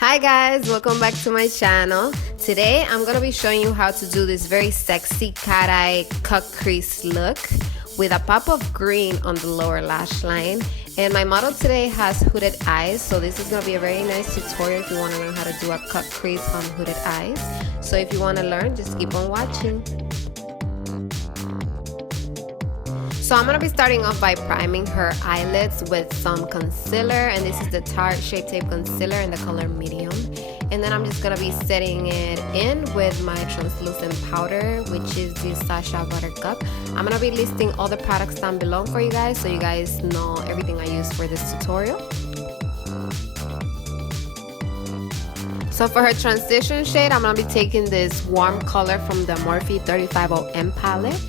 Hi guys, welcome back to my channel. Today I'm going to be showing you how to do this very sexy cat eye cut crease look with a pop of green on the lower lash line. And my model today has hooded eyes, so this is going to be a very nice tutorial if you want to learn how to do a cut crease on hooded eyes. So if you want to learn, just keep on watching. So I'm going to be starting off by priming her eyelids with some concealer, and this is the Tarte Shape Tape Concealer in the color medium. And then I'm just going to be setting it in with my translucent powder, which is the Sacha Buttercup. I'm going to be listing all the products down below for you guys, so you guys know everything I use for this tutorial. So for her transition shade, I'm going to be taking this warm color from the Moprhe 350M palette.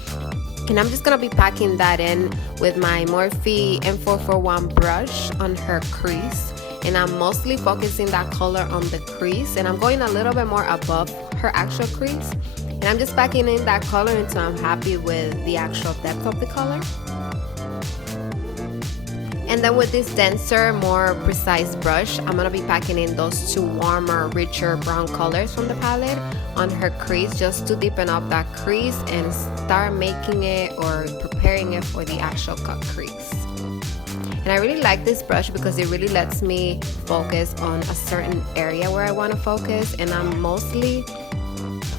And I'm just going to be packing that in with my Moprhe M441 brush on her crease. And I'm mostly focusing that color on the crease. And I'm going a little bit more above her actual crease. And I'm just packing in that color until I'm happy with the actual depth of the color. And then with this denser, more precise brush, I'm going to be packing in those two warmer, richer brown colors from the palette on her crease, just to deepen up that crease and start making it or preparing it for the actual cut crease. And I really like this brush because it really lets me focus on a certain area where I want to focus, and I'm mostly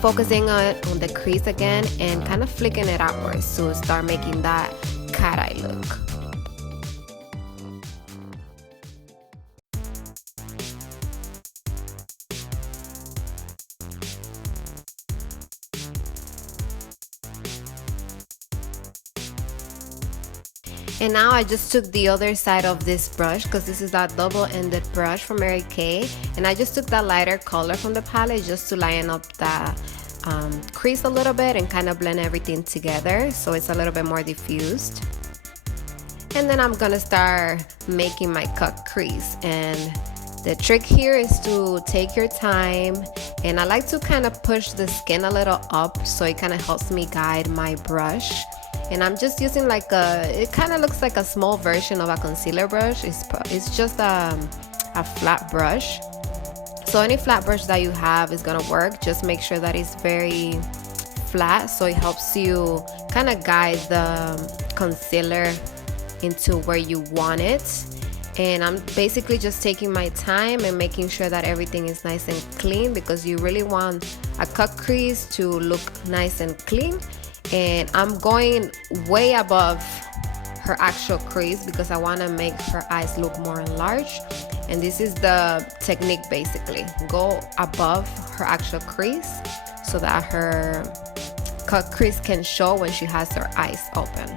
focusing on the crease again and kind of flicking it outwards to start making that cat eye look. And now I just took the other side of this brush, because this is that double-ended brush from Mary Kay, and I just took that lighter color from the palette just to line up the crease a little bit and kind of blend everything together so it's a little bit more diffused. And then I'm gonna start making my cut crease, and the trick here is to take your time, and I like to kind of push the skin a little up so it kind of helps me guide my brush. And I'm just using like it kind of looks like a small version of a concealer brush. It's just a flat brush. So any flat brush that you have is gonna work. Just make sure that it's very flat so it helps you kind of guide the concealer into where you want it. And I'm basically just taking my time and making sure that everything is nice and clean, because you really want a cut crease to look nice and clean. And I'm going way above her actual crease because I want to make her eyes look more enlarged. And this is the technique, basically. Go above her actual crease so that her cut crease can show when she has her eyes open.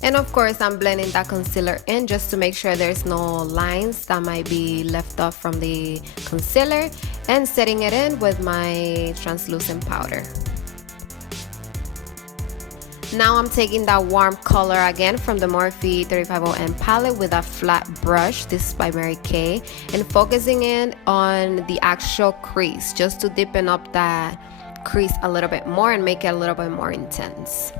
And of course, I'm blending that concealer in just to make sure there's no lines that might be left off from the concealer, and setting it in with my translucent powder. Now I'm taking that warm color again from the Moprhe 350M palette with a flat brush. This is by Mary Kay, and focusing in on the actual crease just to deepen up that crease a little bit more and make it a little bit more intense.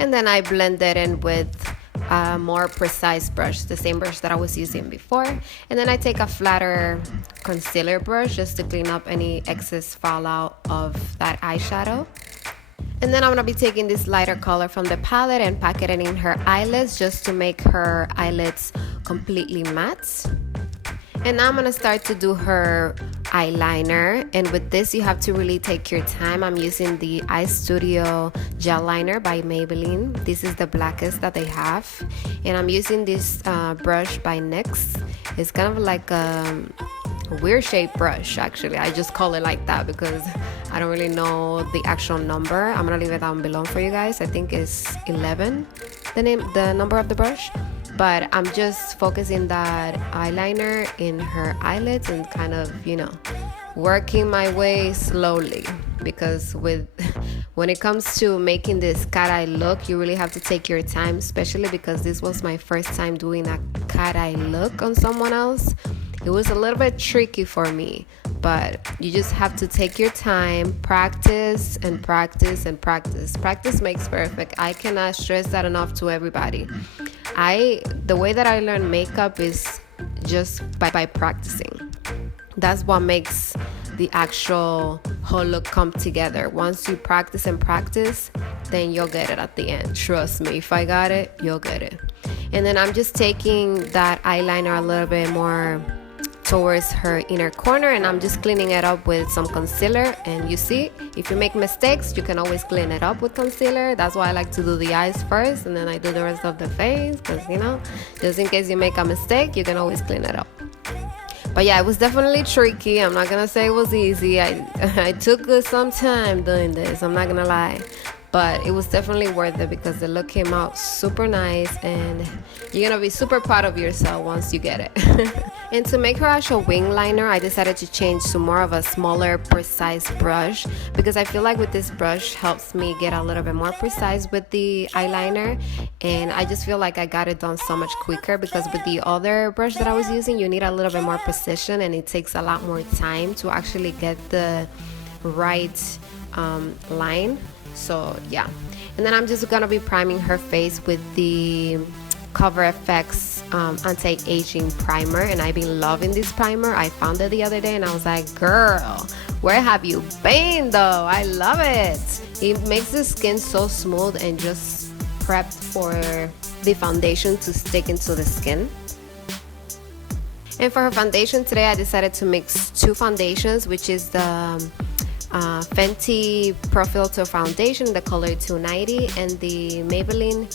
And then I blend it in with a more precise brush, the same brush that I was using before. And then I take a flatter concealer brush just to clean up any excess fallout of that eyeshadow. And then I'm going to be taking this lighter color from the palette and packing it in her eyelids just to make her eyelids completely matte. And now I'm going to start to do her eyeliner, and with this you have to really take your time. I'm using the Eye Studio gel liner by Maybelline. This is the blackest that they have, and I'm using this brush by NYX. It's kind of like a weird shaped brush, actually. I just call it like that because I don't really know the actual number. I'm gonna leave it down below for you guys. I think it's 11, the number of the brush. But I'm just focusing that eyeliner in her eyelids and kind of, you know, working my way slowly. because when it comes to making this cat eye look, you really have to take your time, especially because this was my first time doing a cat eye look on someone else. It was a little bit tricky for me, but you just have to take your time, practice and practice and practice. Practice makes perfect. I cannot stress that enough to everybody. The way that I learn makeup is just by practicing. That's what makes the actual whole look come together. Once you practice and practice, then you'll get it at the end. Trust me, if I got it, you'll get it. And then I'm just taking that eyeliner a little bit more towards her inner corner, and I'm just cleaning it up with some concealer. And you see, if you make mistakes, you can always clean it up with concealer. That's why I like to do the eyes first, and then I do the rest of the face, because just in case you make a mistake, you can always clean it up. But yeah, it was definitely tricky. I'm not gonna say it was easy. I took some time doing this, I'm not gonna lie, but it was definitely worth it because the look came out super nice, and you're gonna be super proud of yourself once you get it. And to make her actual wing liner, I decided to change to more of a smaller, precise brush, because I feel like with this brush helps me get a little bit more precise with the eyeliner, and I just feel like I got it done so much quicker, because with the other brush that I was using, you need a little bit more precision, and it takes a lot more time to actually get the right line. So yeah, and then I'm just gonna be priming her face with the Cover FX anti-aging primer, and I've been loving this primer. I found it the other day and I was like, girl, where have you been though? I love it. It makes the skin so smooth and just prepped for the foundation to stick into the skin. And for her foundation today, I decided to mix two foundations, which is the Fenty Pro Filt'r foundation, the color 290, and the Maybelline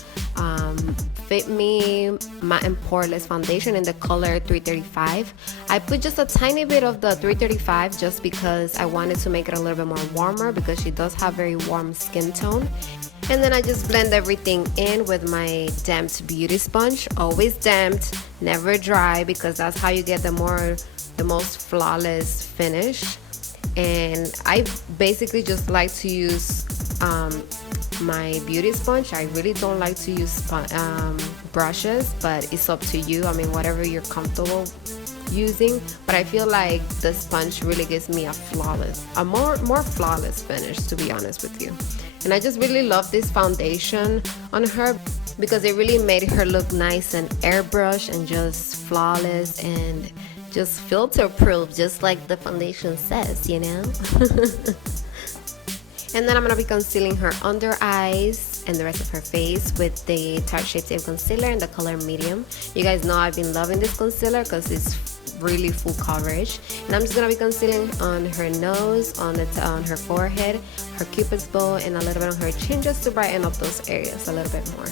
Fit Me Matte and Poreless foundation in the color 335. I put just a tiny bit of the 335 just because I wanted to make it a little bit more warmer, because she does have very warm skin tone. And then I just blend everything in with my damped beauty sponge. Always damped, never dry, because that's how you get the most flawless finish. And I basically just like to use my beauty sponge. I really don't like to use brushes, but it's up to you. I mean, whatever you're comfortable using, but I feel like the sponge really gives me a more flawless finish, to be honest with you. And I just really love this foundation on her, because it really made her look nice and airbrush and just flawless and just filter proof, just like the foundation says, And then I'm gonna be concealing her under eyes and the rest of her face with the Tarte Shape Tape Concealer in the color medium. You guys know I've been loving this concealer because it's really full coverage. And I'm just gonna be concealing on her nose, on her forehead, her cupid's bow, and a little bit on her chin, just to brighten up those areas a little bit more.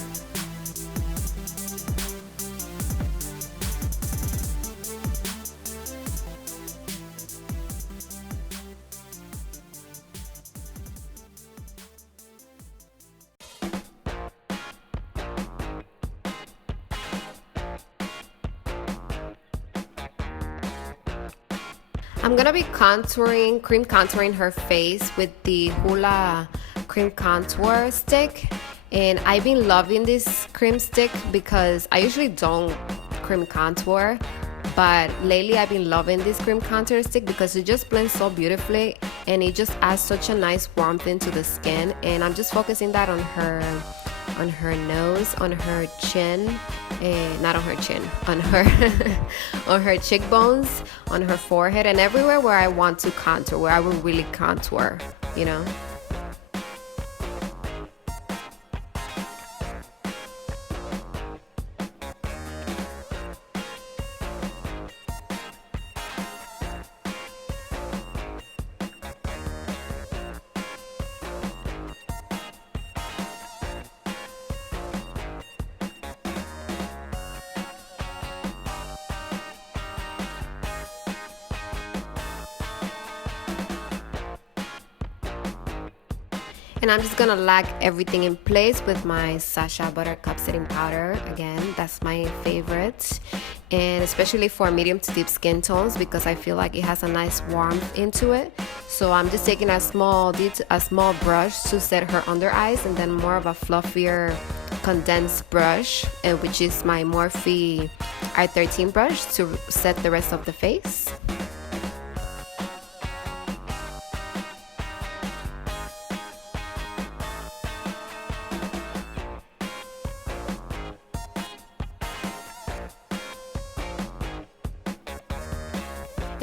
I'm gonna be cream contouring her face with the Hoola cream contour stick, and I've been loving this cream stick because I usually don't cream contour, but lately I've been loving this cream contour stick because it just blends so beautifully and it just adds such a nice warmth into the skin. And I'm just focusing that on her nose, on her chin, not on her chin, on her on her cheekbones, on her forehead, and everywhere where I want to contour, where I will really contour, And I'm just gonna lock everything in place with my Sacha Buttercup Setting Powder. Again, that's my favorite. And especially for medium to deep skin tones, because I feel like it has a nice warmth into it. So I'm just taking a small brush to set her under eyes, and then more of a fluffier condensed brush, which is my Moprhe R13 brush, to set the rest of the face.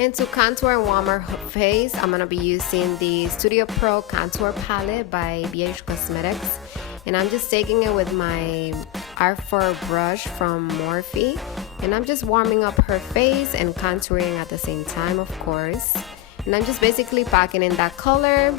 And to contour and warm her face, I'm going to be using the Studio Pro Contour Palette by BH Cosmetics. And I'm just taking it with my R4 brush from Moprhe. And I'm just warming up her face and contouring at the same time, of course. And I'm just basically packing in that color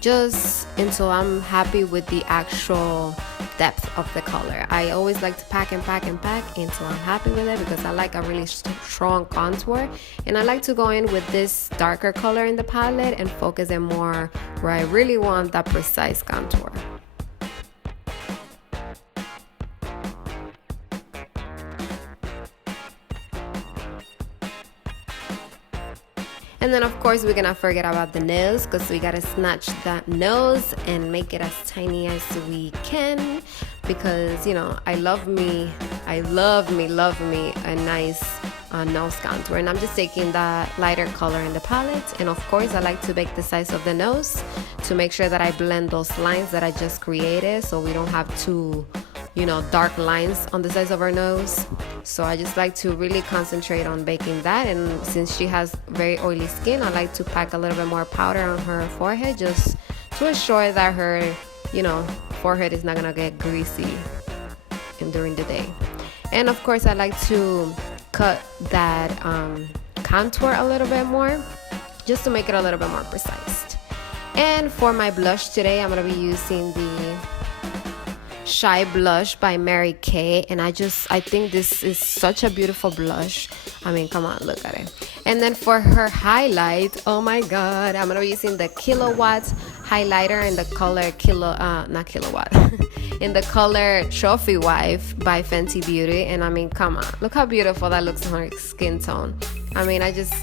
just until I'm happy with the actual depth of the color. I always like to pack and pack and pack until I'm happy with it, because I like a really strong contour, and I like to go in with this darker color in the palette and focus it more where I really want that precise contour. And then of course we're gonna forget about the nails, because we gotta snatch that nose and make it as tiny as we can, because you know, I love me a nice nose contour. And I'm just taking that lighter color in the palette, and of course I like to make the size of the nose to make sure that I blend those lines that I just created, so we don't have too, you know, dark lines on the sides of her nose. So I just like to really concentrate on baking that. And since she has very oily skin, I like to pack a little bit more powder on her forehead, just to ensure that her, you know, forehead is not gonna get greasy during the day. And of course I like to cut that contour a little bit more, just to make it a little bit more precise. And for my blush today, I'm gonna be using the Shy Blush by Mary Kay, and I think this is such a beautiful blush. I mean, come on, look at it. And then for her highlight, oh my god, I'm gonna be using the Kilowatt highlighter in the color not Kilowatt in the color Trophy Wife by Fenty Beauty. And I mean, come on, look how beautiful that looks on her skin tone. I mean, I just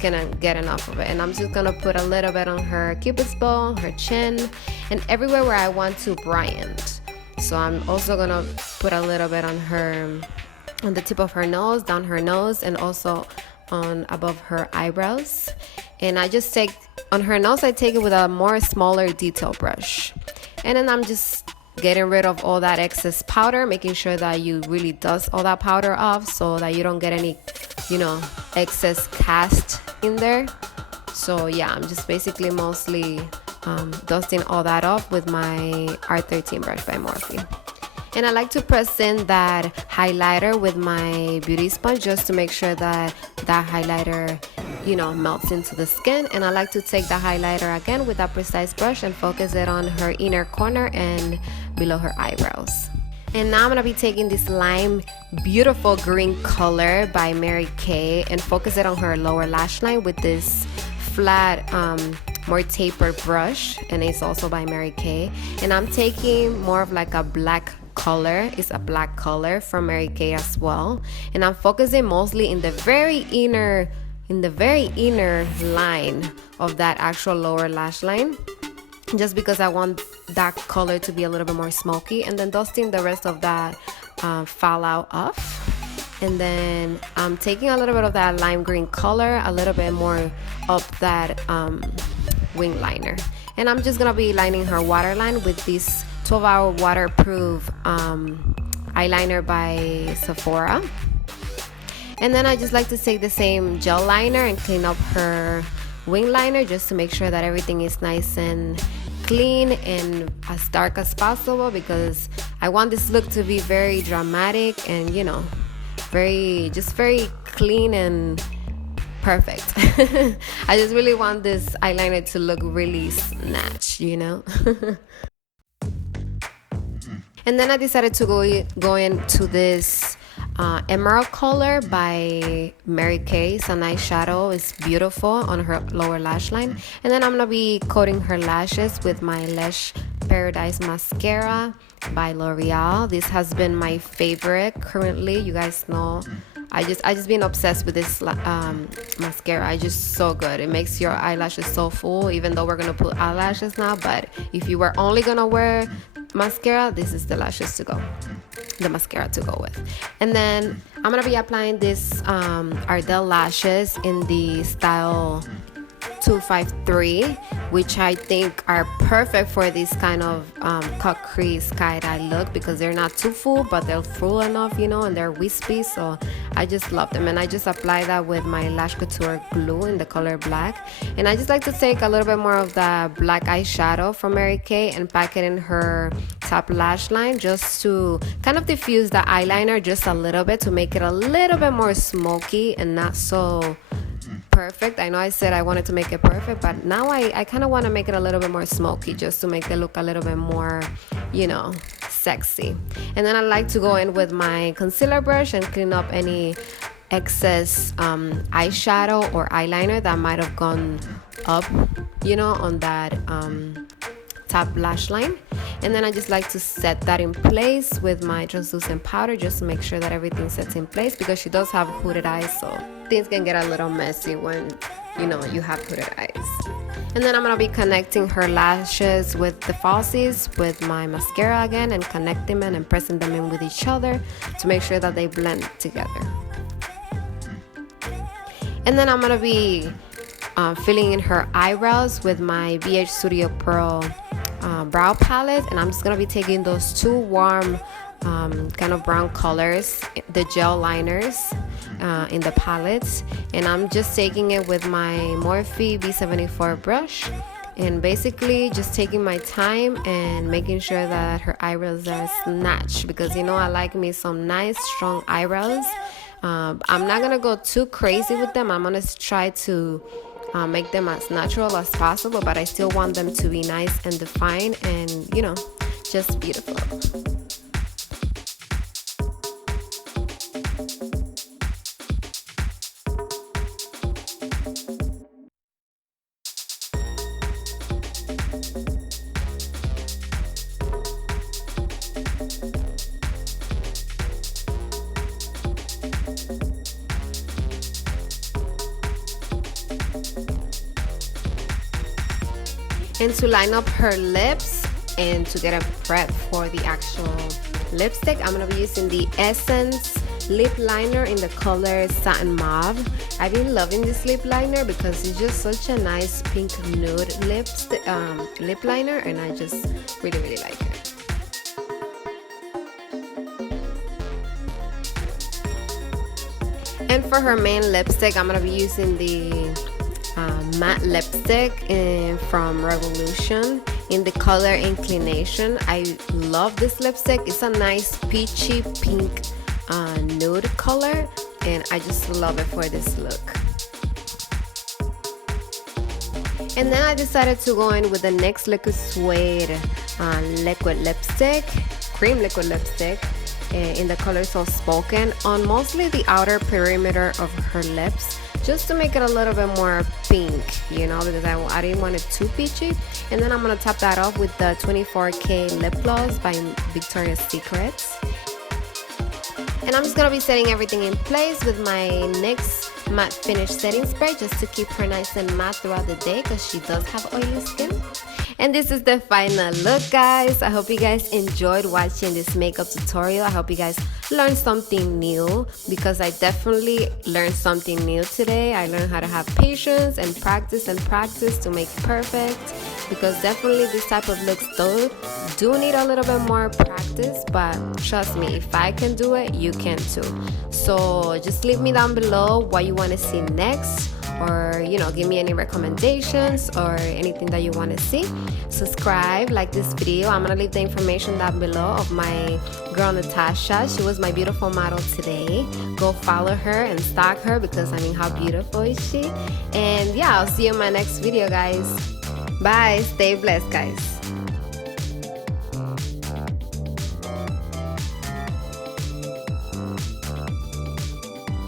cannot get enough of it. And I'm just gonna put a little bit on her cupid's bow, her chin, and everywhere where I want to brighten. So I'm also gonna put a little bit on the tip of her nose, down her nose, and also on above her eyebrows. And I just take on her nose, I take it with a smaller detail brush. And then I'm just getting rid of all that excess powder, making sure that you really dust all that powder off, so that you don't get any, you know, excess cast in there. So yeah, I'm just basically mostly dusting all that off with my R13 brush by Moprhe. And I like to press in that highlighter with my beauty sponge, just to make sure that that highlighter, you know, melts into the skin. And I like to take the highlighter again with that precise brush and focus it on her inner corner and below her eyebrows. And now I'm gonna be taking this lime beautiful green color by Mary Kay and focus it on her lower lash line with this flat more tapered brush, and it's also by Mary Kay. And I'm taking more of like a black color. It's a black color from Mary Kay as well, and I'm focusing mostly in the very inner line of that actual lower lash line, just because I want that color to be a little bit more smoky. And then dusting the rest of that fallout off. And then I'm taking a little bit of that lime green color, a little bit more up that wing liner. And I'm just gonna be lining her waterline with this 12-hour waterproof eyeliner by Sephora. And then I just like to take the same gel liner and clean up her wing liner, just to make sure that everything is nice and clean and as dark as possible, because I want this look to be very dramatic and, you know, very clean and perfect. I just really want this eyeliner to look really snatched, you know. And then I decided to go into this Emerald Color by Mary Kay. It's an eyeshadow. It's beautiful on her lower lash line. And then I'm going to be coating her lashes with my Lash Paradise Mascara by Loreal. This has been my favorite currently. You guys know I just been obsessed with this mascara. It's just so good. It makes your eyelashes so full, even though we're gonna put eyelashes now. But if you were only gonna wear mascara, this is the lashes to go, the mascara to go with. And then I'm gonna be applying this Ardell lashes in the style 253, which I think are perfect for this kind of cut crease side eye look, because they're not too full but they're full enough, you know, and they're wispy. So I just love them, and I just apply that with my Lash Couture glue in the color black. And I just like to take a little bit more of the black eyeshadow from Mary Kay and pack it in her top lash line, just to kind of diffuse the eyeliner just a little bit, to make it a little bit more smoky and not so perfect. I know I said I wanted to make it perfect, but now I kind of want to make it a little bit more smoky, just to make it look a little bit more, you know, sexy. And then I like to go in with my concealer brush and clean up any excess eyeshadow or eyeliner that might have gone up, you know, on that top lash line. And then I just like to set that in place with my translucent powder, just to make sure that everything sets in place, because she does have hooded eyes, so things can get a little messy when, you know, you have hooded eyes. And then I'm gonna be connecting her lashes with the falsies with my mascara again, and connecting them and pressing them in with each other to make sure that they blend together. And then I'm gonna be filling in her eyebrows with my BH Studio Pro brow palette, and I'm just gonna be taking those two warm kind of brown colors, the gel liners in the palette, and I'm just taking it with my Moprhe B74 brush, and basically just taking my time and making sure that her eyebrows are snatched, because you know I like me some nice strong eyebrows. I'm not gonna go too crazy with them. I'm gonna try to make them as natural as possible, but I still want them to be nice and defined and, you know, just beautiful. And to line up her lips and to get a prep for the actual lipstick, I'm going to be using the Essence lip liner in the color Satin Mauve. I've been loving this lip liner because it's just such a nice pink nude lip liner, and I just really, really like it. And for her main lipstick, I'm going to be using the matte lipstick from Revolution in the color Inclination. I love this lipstick. It's a nice peachy pink nude color, and I just love it for this look. And then I decided to go in with the NYX Liquid Suede liquid lipstick, cream liquid lipstick, in the color Soft Spoken on mostly the outer perimeter of her lips, just to make it a little bit more pink, you know, because I didn't want it too peachy. And then I'm going to top that off with the 24K lip gloss by Victoria's Secret. And I'm just going to be setting everything in place with my NYX matte finish setting spray, just to keep her nice and matte throughout the day, because she does have oily skin. And this is the final look, guys. I hope you guys enjoyed watching this makeup tutorial. I hope you guys learned something new, because I definitely learned something new today. I learned how to have patience and practice to make it perfect, because definitely this type of looks do need a little bit more practice, but trust me, if I can do it, you can too. So just leave me down below what you want to see next, or, you know, give me any recommendations or anything that you want to see. Subscribe, like this video. I'm gonna leave the information down below of my girl Natasha. She was my beautiful model today. Go follow her and stalk her, because I mean, how beautiful is she? And yeah, I'll see you in my next video, guys. Bye. Stay blessed, guys.